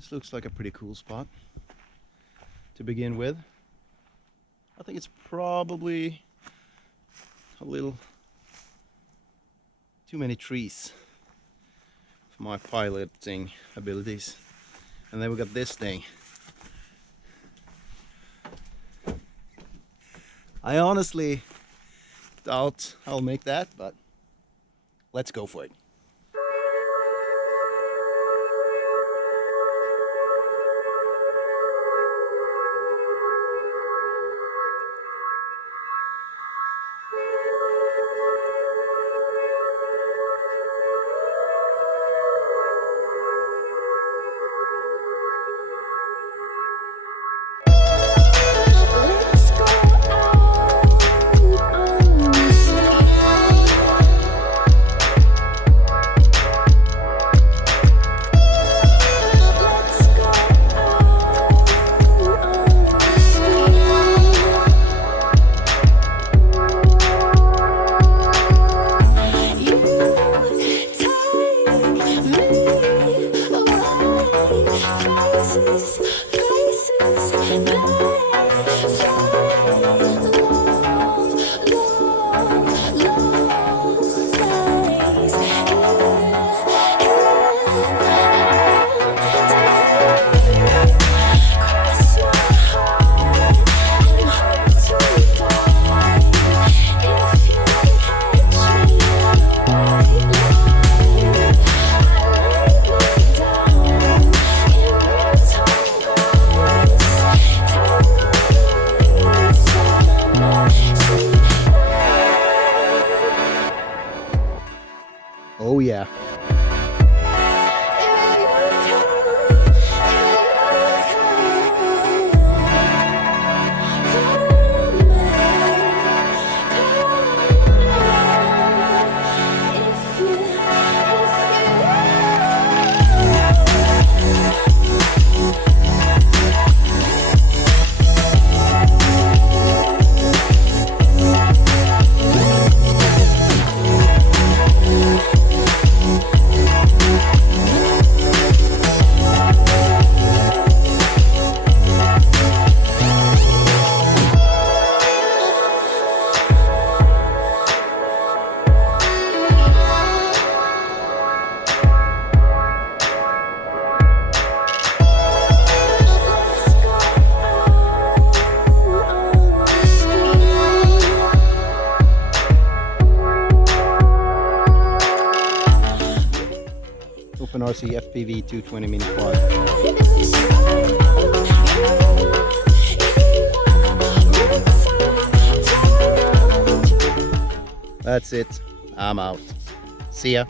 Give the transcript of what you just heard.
This looks like a pretty cool spot to begin with. I think it's probably a little too many trees for my piloting abilities. And then we got this thing. I honestly doubt I'll make that, but let's go for it. Oh yeah. OpenRC FPV 220 Mini Quad. That's it. I'm out. See ya.